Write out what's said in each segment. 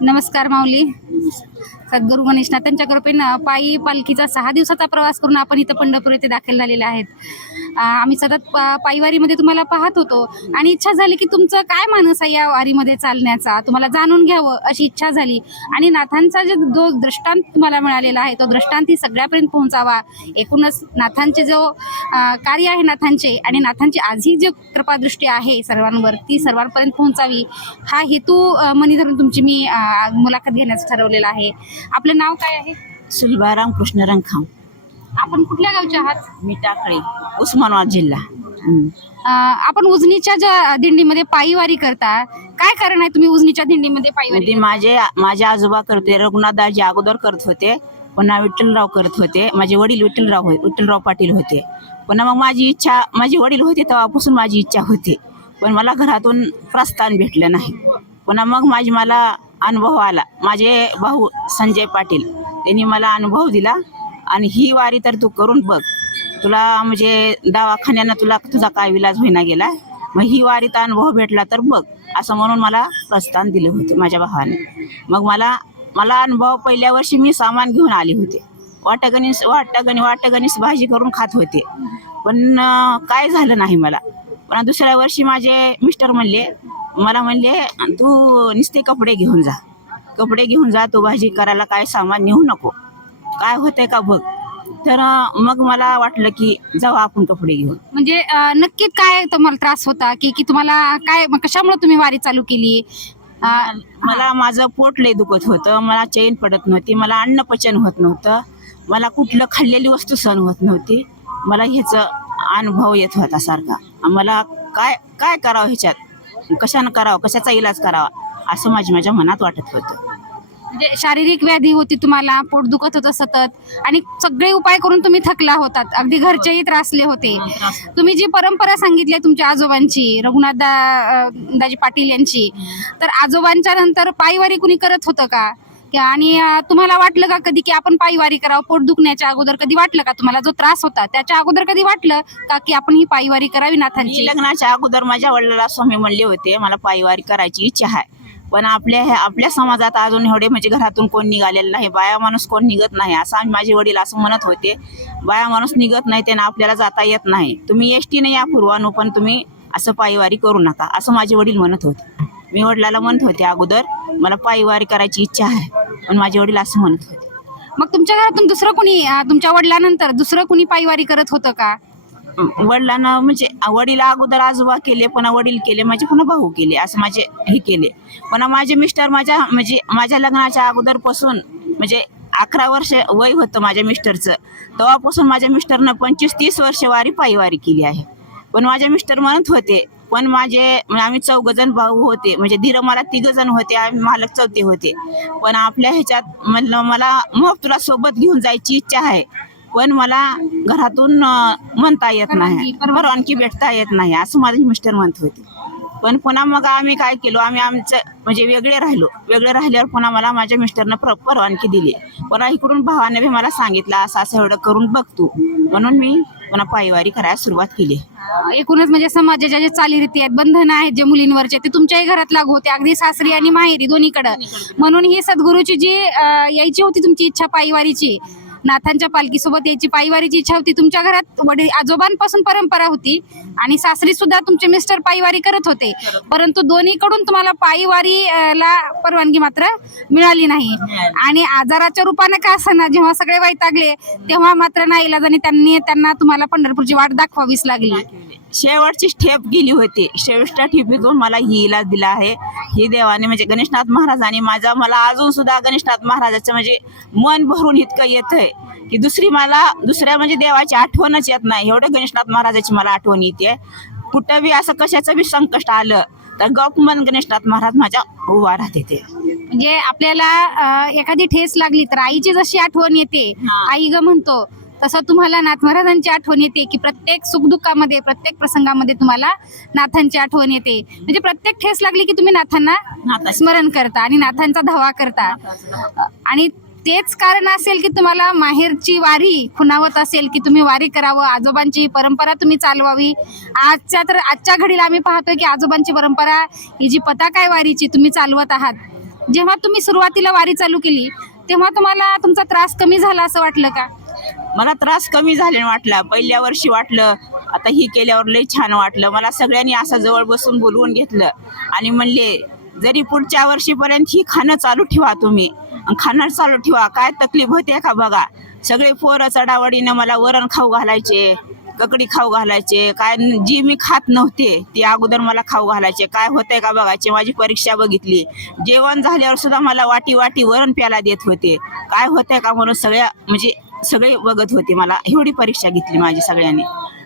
नमस्कार माऊली. सद्गुरू गणेशनाथांच्या कृपेनं पायी पालखीचा सहा दिवसाचा प्रवास करून आपण इथं पंढरपूर येथे दाखल झालेले आहेत. आम्ही सतत पायीवारीमध्ये तुम्हाला पाहत होतो. आणि इच्छा झाली की तुमचं काय मानस आहे या वारीमध्ये चालण्याचा? तुम्हाला जाणून घ्यावं अशी इच्छा झाली. आणि नाथांचा जो जो दृष्टांत तुम्हाला मिळालेला आहे तो दृष्टांत ही सगळ्यापर्यंत पोहोचावा. एकूणच नाथांचे जो कार्य आहे नाथांचे आणि नाथांची आजही जे कृपादृष्टी आहे सर्वांवर ती सर्वांपर्यंत पोहोचावी हा हेतू मनी धरून तुमची मी मुलाखत घेण्याचं ठरवलेलं आहे. आपलं नाव काय आहे? सुलभाराम कृष्ण रंगखाम आपण कुठल्या गावचे आहात? मी टाकळे उस्मानाबाद जिल्हा. आपण उजनीच्या ज्या दिंडीमध्ये पायीवारी करता काय कारण आहे तुम्ही उजनीच्या दिंडीमध्ये पायीवारी माझे माझे आजोबा करते रघुनाथदाजी अगोदर करत होते पुन्हा विठ्ठलराव करत होते माझे वडील विठ्ठलराव होते विठ्ठलराव पाटील होते. पण मग माझी इच्छा माझे वडील होते तेव्हापासून माझी इच्छा होती. पण मला घरातून प्रस्थान भेटलं नाही. पुन्हा मग माझी मला अनुभव आला. माझे भाऊ संजय पाटील त्यांनी मला अनुभव दिला. आणि ही वारी तर तू करून बघ. तुला म्हणजे दवाखान्यानं तुला तुझा काय विलाज होईना गेला. मग ही वारीचा अनुभव भेटला तर बघ. असं म्हणून मला प्रस्थान दिलं होतं माझ्या भावाने. मग मला मला अनुभव पहिल्या वर्षी मी सामान घेऊन आले होते. वाटगणीस वाटगणी वाटगणीस भाजी करून खात होते. पण काय झालं नाही मला. पण दुसऱ्या वर्षी माझे मिस्टर म्हणले मला म्हणले तू नुसते कपडे घेऊन जा. कपडे घेऊन जा तू भाजी करायला काय सामान नेऊ नको. काय होतंय का बघ. तर मग मला वाटलं की जाऊ आपण कपडे घेऊन. म्हणजे नक्की काय तुम्हाला त्रास होता? की की तुम्हाला काय कशामुळे तुम्ही वारी चालू केली? मला माझं पोट लय दुखत होतं. मला चैन पडत नव्हती. मला अन्न पचन होत नव्हतं. मला कुठलं खाल्लेली वस्तू सहन होत नव्हती. मला ह्याचं अनुभव येत होता सारखा. मला काय काय करावं ह्याच्यात? कशानं करावं? कशाचा इलाज करावा? असं माझ्या माझ्या मनात वाटत होतं. म्हणजे शारीरिक व्याधी होती तुम्हाला पोट दुखत होतं सतत. आणि सगळे उपाय करून तुम्ही थकला होतात. अगदी घरचेही त्रासले होते. तुम्ही जी परंपरा सांगितली तुमच्या आजोबांची रघुनाथ दाजी पाटील यांची तर आजोबांच्या नंतर पायवारी कुणी करत होतं का? की आणि अं, तुम्हाला वाटलं का कधी की आपण पायवारी करावं? पोट दुखण्याच्या अगोदर कधी वाटलं का तुम्हाला? जो त्रास होता त्याच्या अगोदर कधी वाटलं का की आपण ही पायवारी करावी मी नाथांची लग्नाच्या अगोदर माझ्या वडिलाला स्वामी म्हणले होते मला पायवारी करायची इच्छा आहे. पण आपल्या ह्या आपल्या समाजात अजून एवढे म्हणजे घरातून कोण निघालेलं नाही बाया माणूस कोण निघत नाही असं आम्ही माझे वडील असं म्हणत होते. बाया माणूस निघत नाही त्यानं आपल्याला जाता येत नाही. तुम्ही एस टीने या पूर्वानु पण तुम्ही असं पायवारी करू नका असं माझे वडील म्हणत होते. मी वडिलाला म्हणत होते अगोदर मला पायवारी करायची इच्छा आहे. पण माझे वडील असं म्हणत होते. मग तुमच्या घरातून दुसरं कुणी अं, तुमच्या वडिलांनंतर दुसरं कुणी पायवारी करत होतं का? वडिलांना म्हणजे वडील अगोदर आजोबा केले पुन्हा वडील केले माझे पुन्हा भाऊ केले असं माझे हे केले. पुन्हा माझे मिस्टर माझ्या म्हणजे माझ्या लग्नाच्या अगोदरपासून म्हणजे अकरा वर्ष वय होतं माझ्या मिस्टरचं. तेव्हापासून माझ्या मिस्टरनं पंचवीस तीस वर्ष वारी पायवारी केली आहे. पण माझे मिस्टर म्हणत होते पण माझे म्हणजे आम्ही चौघजण भाऊ होते. म्हणजे धीर मला तिघ जण होते आम्ही मालक चौथे होते. पण आपल्या ह्याच्यात म्हणलं मला मग तुला सोबत घेऊन जायची इच्छा आहे. पण मला घरातून म्हणता येत नाही. परवानगी- भेटता येत नाही असं माझे मिस्टर म्हणत होते. पण पुन्हा मग आम्ही काय केलो आम्ही आमचं म्हणजे वेगळे राहिलो. वेगळे राहिल्यावर पुन्हा मला माझ्या मिस्टरनं प्र परवानगी दिली. पुन्हा इकडून भावाने मला सांगितलं असं असं एवढं करून बघ तू. म्हणून मी पुन्हा पायवारी करायला सुरुवात केली. एकूणच म्हणजे समाजाच्या जे चालीरीती आहेत बंधन आहेत जे मुलींवरचे ते तुमच्याही घरात लागू होते अगदी सासरी आणि माहेरी दोन्हीकडं. म्हणून ही सद्गुरूची जी अं, यायची होती तुमची इच्छा पायवारीची नाथांच्या पालखीसोबत यायची पायवारीची इच्छा होती. तुमच्या घरात वडील आजोबांपासून परंपरा होती आणि सासरी सुद्धा तुमचे मिस्टर पायवारी करत होते. परंतु दोन्हीकडून तुम्हाला पायवारी अं, ला परवानगी मात्र मिळाली नाही. आणि आजाराच्या रूपाने का असताना जेव्हा सगळे वैतागले तेव्हा मात्र नाही आणि त्यांनी त्यांना तुम्हाला पंढरपूरची वाट दाखवावीच लागली. शेवटची स्टेप गेली होती. शेवटच्या ठेपीतून मला ही इलाज दिला आहे. ही देवाने म्हणजे गणेशनाथ महाराजांनी माझा मला अजून सुद्धा गणेशनाथ महाराजाचं म्हणजे मन भरून इतकं येतंय की दुसरी मला दुसऱ्या म्हणजे देवाची आठवणच येत नाही. एवढं गणेशनाथ महाराजाची मला आठवण येते. कुठं बी असं कशाचं बी संकट आलं तर गपमन गणेशनाथ महाराज माझ्या उभा राहते ते म्हणजे आपल्याला एखादी ठेस लागली तर आईची जशी आठवण येते. आई ग म्हणतो तसं तुम्हाला नाथ महाराजांची आठवण येते की प्रत्येक सुखदुःखामध्ये प्रत्येक प्रसंगामध्ये तुम्हाला नाथांची आठवण येते. म्हणजे प्रत्येक ठेस लागली की तुम्ही नाथांना नाथा- स्मरण करता आणि नाथांचा धावा करता. आणि तेच कारण असेल की तुम्हाला माहेरची वारी खुणावत असेल की तुम्ही वारी करावं आजोबांची परंपरा तुम्ही चालवावी. आजच्या तर आजच्या घडीला आम्ही पाहतोय की आजोबांची परंपरा ही जी पताका आहे वारीची तुम्ही चालवत आहात. जेव्हा तुम्ही सुरुवातीला वारी चालू केली तेव्हा तुम्हाला तुमचा त्रास कमी झाला असं वाटलं का? मला त्रास कमी झाले वाटला. पहिल्या वर्षी वाटलं आता ही केल्यावर लई छान वाटलं. मला सगळ्यांनी असं जवळ बसून बोलवून घेतलं. आणि म्हणले जरी पुढच्या वर्षीपर्यंत ही खाणं चालू ठेवा तुम्ही. खाणं चालू ठेवा. काय तकलीफ होते का बघा? सगळे पोरं चढावडीनं मला वरण खाऊ घालायचे ककडी खाऊ घालायचे. काय जी मी खात नव्हते ती अगोदर मला खाऊ घालायचे. काय होतंय का बघायचे? माझी परीक्षा बघितली. जेवण झाल्यावर सुद्धा मला वाटी वाटी वरण प्याला देत होते. काय होतंय का म्हणून सगळ्या म्हणजे सगळे बघत होते. मला एवढी परीक्षा घेतली माझी सगळ्यांनी.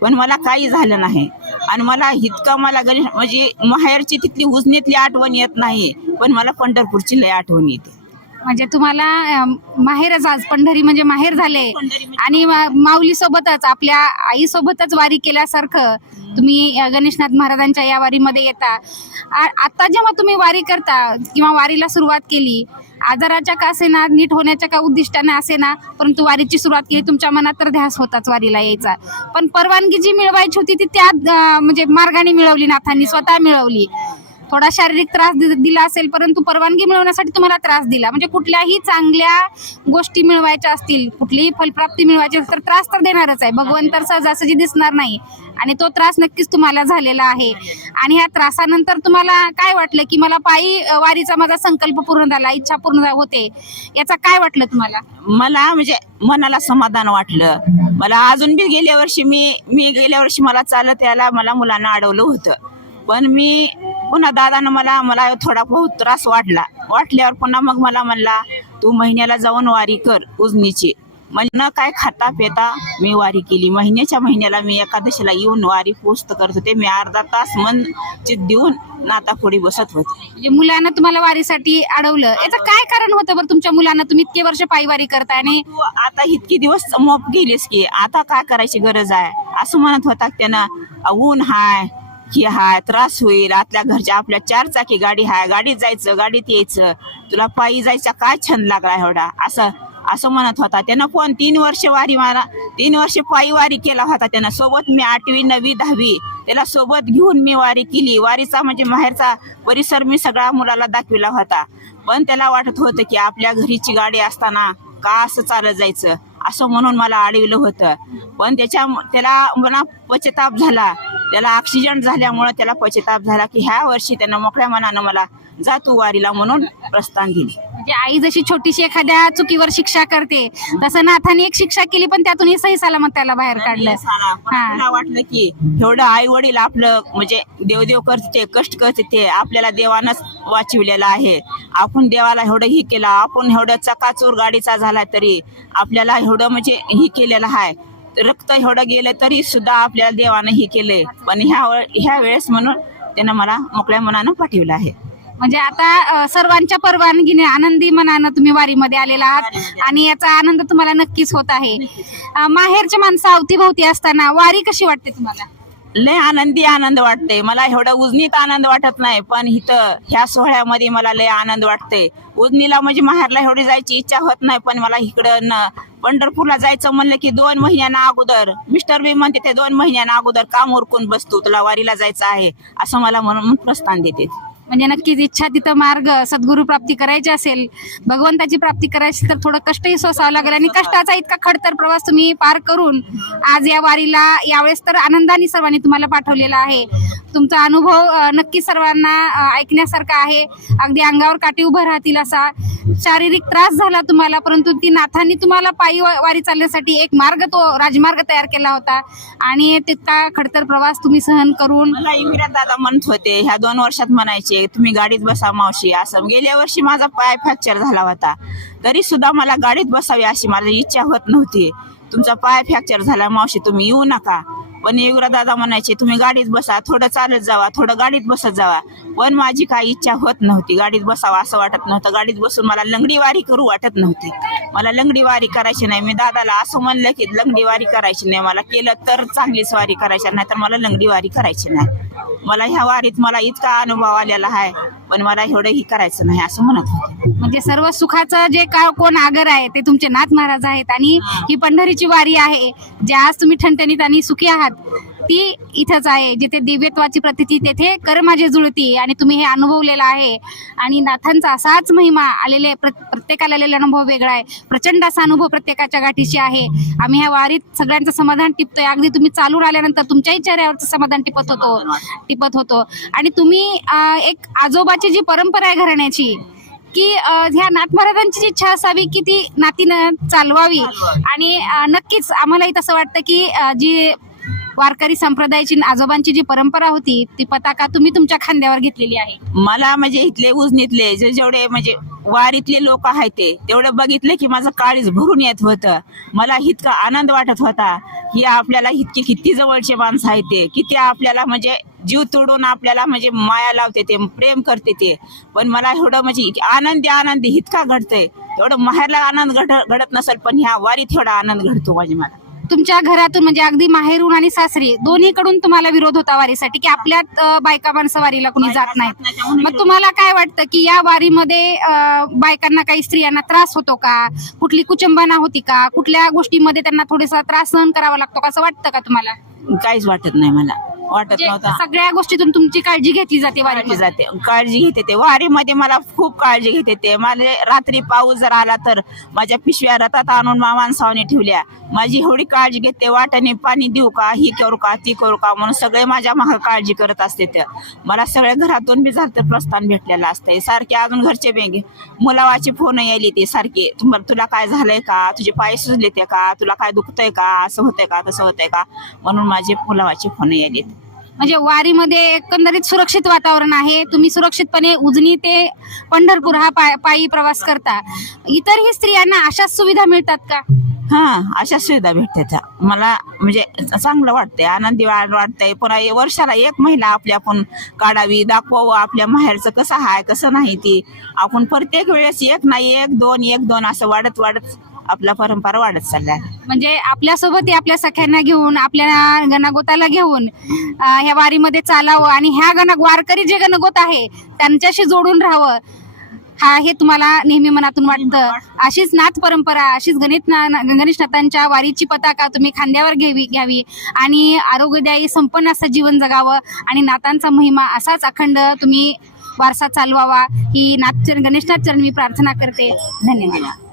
पण मला काही झालं नाही. आणि मला इतका मला गणेश म्हणजे माहेरची तिथली उजनीतली आठवण येत नाही पण मला पंढरपूरची लय आठवण येते. म्हणजे तुम्हाला अं, माहेरच आज पंढरी म्हणजे माहेर झाले. आणि माऊली सोबतच आपल्या आई सोबतच वारी केल्यासारखं तुम्ही अं, गणेशनाथ महाराजांच्या या वारीमध्ये येता. आ- आता जेव्हा तुम्ही वारी करता किंवा वारीला सुरुवात केली आजाराच्या का असेना नीट होण्याच्या का उद्दिष्टाने असेना परंतु वारीची सुरुवात केली तुमच्या मनात तर ध्यास होताच वारीला यायचा. पण परवानगी जी मिळवायची होती ती त्या म्हणजे मार्गाने मिळवली नाथांनी स्वतः मिळवली. थोडा शारीरिक त्रास दि- दिला असेल परंतु परवानगी मिळवण्यासाठी तुम्हाला त्रास दिला. म्हणजे कुठल्याही चांगल्या गोष्टी मिळवायच्या असतील कुठलीही फलप्राप्ती मिळवायची असेल तर त्रास तर देणारच आहे. भगवंत तर सहजासहजी दिसणार नाही. आणि तो त्रास नक्कीच तुम्हाला झालेला आहे. आणि ह्या त्रासानंतर तुम्हाला काय वाटलं की मला पायी वारीचा माझा संकल्प पूर्ण झाला इच्छा पूर्ण होते याचा काय वाटलं तुम्हाला? मला म्हणजे मनाला समाधान वाटलं. मला अजून बी गेल्या वर्षी मी मी गेल्या वर्षी मला चालत यायला मला मुलांना अडवलं होतं. पण मी पुन्हा दादानं मला मला थोडा बहुत त्रास वाटला. वाटल्यावर पुन्हा मग मला म्हणला तू महिन्याला जाऊन वारी कर उजनीची. न काय खाता पेता मी वारी केली. महिन्याच्या महिन्याला मी एकादशीला येऊन वारी पोस्ट करत होते. मी अर्धा तास मन चित देऊन नाताफोडी बसत होते. म्हणजे मुलांना तुम्हाला वारीसाठी अडवलं. याचं काय कारण होतं बरं तुमच्या मुलांना? तुम्ही इतके वर्ष पायी वारी करताय आणि तू आता इतके दिवस मोप गेलीस की आता काय करायची गरज आहे? असं म्हणत होता त्यानं "अ, ऊन हाय. की हाय त्रास होईल. आपल्या घरच्या आपल्या चार चाकी गाडी हाय. गाडीत जायचं गाडीत यायचं. तुला पायी जायचा काय छंद लागला एवढा? असं असं म्हणत होता. त्यानं पण तीन वर्ष वारी मला तीन वर्ष पायी वारी केला होता त्यानं. सोबत मी आठवी नववी दहावी त्याला सोबत घेऊन मी वारी केली. वारीचा म्हणजे माहेरचा परिसर मी सगळ्या मुलाला दाखविला होता. पण त्याला वाटत होतं की आपल्या घरीची गाडी असताना का असं चालत जायचं? असं म्हणून मला अडविलं होतं. पण त्याच्या त्याला मला पश्चाताप झाला. त्याला ऑक्सिजन झाल्यामुळं त्याला पश्चाताप झाला की ह्या वर्षी त्यानं मोकळ्या मनानं मला जा तू वारीला म्हणून प्रस्थान दिली म्हणजे आई जशी छोटीशी एखाद्या चुकीवर शिक्षा करते तसं नाथाने एक शिक्षा केली पण त्यातून सही सलामत त्याला बाहेर काढलं. हा. मला वाटलं की एवढं आई वडील आपलं म्हणजे देवदेव करते कष्ट करते ते आपल्याला देवानंच वाचविलेलं आहे. आपण देवाला एवढं ही केलं आपण एवढं चकाचूर गाडीचा झाला तरी आपल्याला एवढं म्हणजे ही केलेलं आहे. रक्त एवढं गेलं तरी सुद्धा आपल्याला देवानं ही केलंय. पण ह्या ह्या वेळेस म्हणून त्यानं मला मोकळ्या मनानं पाठवलं आहे. म्हणजे आता सर्वांच्या परवानगीने आनंदी मनानं तुम्ही वारीमध्ये आलेला आहात आणि याचा आनंद तुम्हाला नक्कीच होत आहे. माहेरच्या माणसं अवतीभोवती असताना वारी कशी वाटते तुम्हाला? लय आनंदी आनंद वाटते. मला एवढं उजनीत आनंद वाटत नाही पण इथं ह्या सोहळ्यामध्ये मला लय आनंद वाटते. उजनीला म्हणजे माहेरला एवढी जायची इच्छा होत नाही पण मला इकडं न पंढरपूरला जायचं म्हणलं की दोन महिन्यांना अगोदर मिस्टर बी म्हणते ते दोन महिन्यांना अगोदर काम उरकून बसतो तुला वारीला जायचं आहे असं मला म्हणून प्रस्थान देते. म्हणजे नक्कीच इच्छा तिथं मार्ग सद्गुरू प्राप्ती करायची असेल भगवंताची प्राप्ती करायची तर थोडं कष्टही सोसावं लागेल. आणि कष्टाचा इतका खडतर प्रवास तुम्ही पार करून आज या वारीला यावेळेस तर आनंदाने सर्वांनी तुम्हाला पाठवलेला आहे. तुमचा अनुभव नक्की सर्वांना ऐकण्यासारखा आहे. अगदी अंगावर काठी उभं राहतील असा शारीरिक त्रास झाला तुम्हाला परंतु ती नाथांनी तुम्हाला पायी वारी चालण्यासाठी एक मार्ग तो राजमार्ग तयार केला होता. आणि तितका खडतर प्रवास तुम्ही सहन करून मला दादा म्हणत होते ह्या दोन वर्षात म्हणायचे तुम्ही गाडीत बसा मावशी असं. गेल्या वर्षी माझा पाय फ्रॅक्चर झाला होता. तरी सुद्धा मला गाडीत बसावी अशी माझी इच्छा होत नव्हती. तुमचा पाय फ्रॅक्चर झाला मावशी तुम्ही येऊ नका. पण युवरा दादा म्हणायचे तुम्ही गाडीत बसा थोडं चालत जावा थोडं गाडीत बसत जावा. पण माझी काही इच्छा होत नव्हती गाडीत बसावा असं वाटत नव्हतं. गाडीत बसून मला लंगडी वारी करू वाटत नव्हती. मला लंगडी वारी करायची नाही. मी दादाला असं म्हणलं की लंगडी वारी करायची नाही. मला केलं तर चांगलीच वारी करायची नाही तर मला लंगडी वारी करायची नाही. मला ह्या वारीत मला इतका अनुभव आलेला आहे. पण मला एवढं ही करायचं नाही असं म्हणत होते. म्हणजे सर्व सुखाचं जे का कोण आगर आहे ते तुमचे नाथ महाराज आहेत आणि ही. पंढरीची वारी आहे. जे आज तुम्ही ठणठणीत आणि सुखी आहात ती इथंच आहे जिथे दिव्यत्वाची प्रतिती तेथे कर माझे जुळती आणि तुम्ही हे अनुभवलेलं आहे. आणि नाथांचा असाच महिमा आलेले प्र- प्रत्येकाला आलेला अनुभव वेगळा आहे. प्रचंड असा अनुभव प्रत्येकाच्या गाठीशी आहे. आम्ही ह्या वारीत सगळ्यांचं समाधान टिपतोय. अगदी तुम्ही चालू राहिल्यानंतर तुमच्याही चेहऱ्यावरचं समाधान टिपत होतो. टिपत होतो. आणि तुम्ही एक आजोबाची जी परंपरा आहे घराण्याची की ह्या नाथ महाराजांची इच्छा असावी की ती नातीनं चालवावी. आणि नक्कीच आम्हालाही तसं वाटतं की जी वारकरी संप्रदायाची आजोबांची जी परंपरा होती ती पताका तुम्ही तुमच्या खांद्यावर घेतलेली आहे. मला म्हणजे इथले उजनीतले जे जेवढे म्हणजे वारीतले लोक आहेत ते तेवढं बघितले की माझं काळीच भरून येत होतं. मला इतका आनंद वाटत होता. ही आपल्याला इतके किती जवळचे माणसं आहेत ते. किती आपल्याला म्हणजे जीव तोडून आपल्याला म्हणजे माया लावते ते प्रेम करते ते. पण मला एवढं म्हणजे आनंदी आनंदी इतका घडतंय. एवढं माहेरला आनंद घड घडत नसेल पण ह्या वारीत एवढा आनंद घडतो म्हणजे मला तुमच्या घरातून म्हणजे अगदी माहेरून आणि सासरी दोन्हीकडून तुम्हाला विरोध होता वारीसाठी की आपल्यात अं, बायका माणसं वारीला कुणी जात नाहीत. मग तुम्हाला काय वाटतं की या वारीमध्ये बायकांना काही स्त्रियांना त्रास होतो का? कुठली कुचंबना होती का? कुठल्या गोष्टीमध्ये त्यांना थोडासा त्रास सहन करावा लागतो का? असं वाटतं का तुम्हाला? काहीच वाटत नाही मला. वाटत म्हणजे नव्हता. सगळ्या गोष्टीतून तुमची काळजी घेतली जाते काळजी वारीमध्ये. जाते. काळजी घेते ते. वारीमध्ये मला खूप काळजी घेते ते. मला रात्री पाऊस जर आला तर माझ्या पिशव्या रथात आणून मा माणसाने ठेवल्या. माझी एवढी काळजी घेते. वाटाने पाणी देऊ का? ही करू का? ती करू का? म्हणून सगळे माझ्या माग काळजी करत असते ते. मला सगळ्या घरातून बी झालं प्रस्थान भेटलेलं असतंय. सारखे अजून घरचे बेंगे मुलावाची फोन यायली ती. सारखे तुम- तुला काय झालंय का? तुझे पाय सुजले ते का? तुला काय दुखतंय का? असं होतंय का? तसं होतंय का? म्हणून माझे मुलावाचे फोन यायले म्हणजे वारीमध्ये एकंदरीत सुरक्षित वातावरण आहे. तुम्ही सुरक्षितपणे उजनी ते पंढरपूर हा पाय पायी प्रवास करता. इतरही स्त्रियांना अशाच सुविधा मिळतात का? हा अशा सुविधा भेटतात. मला म्हणजे चांगलं वाटतंय आनंदी वाट वाटतंय. पुन्हा वर्षाला एक महिला आपली आपण काढावी दाखवावं आपल्या माहेरचं कसं आहे कसं नाही ती. आपण प्रत्येक वेळेस एक नाही एक दोन एक दोन असं वाढत वाढत आपला परंपरा वाढत चालला म्हणजे आपल्यासोबत आपल्या सख्यांना घेऊन आपल्या गणागोताला घेऊन अं, ह्या वारीमध्ये चालावं आणि ह्या गण वारकरी जे गणगोत आहे त्यांच्याशी जोडून राहावं. हा हे तुम्हाला नेहमी मनातून वाटतं. अशीच नाथ परंपरा अशीच गणित गणेशनाथांच्या वारीची पताका तुम्ही खांद्यावर घ्यावी घ्यावी आणि आरोग्यदायी संपन्न असं जीवन जगावं आणि नाथांचा महिमा असाच अखंड तुम्ही वारसा चालवावा. ही नाथ गणेशनाथ चरण मी प्रार्थना करते. धन्यवाद.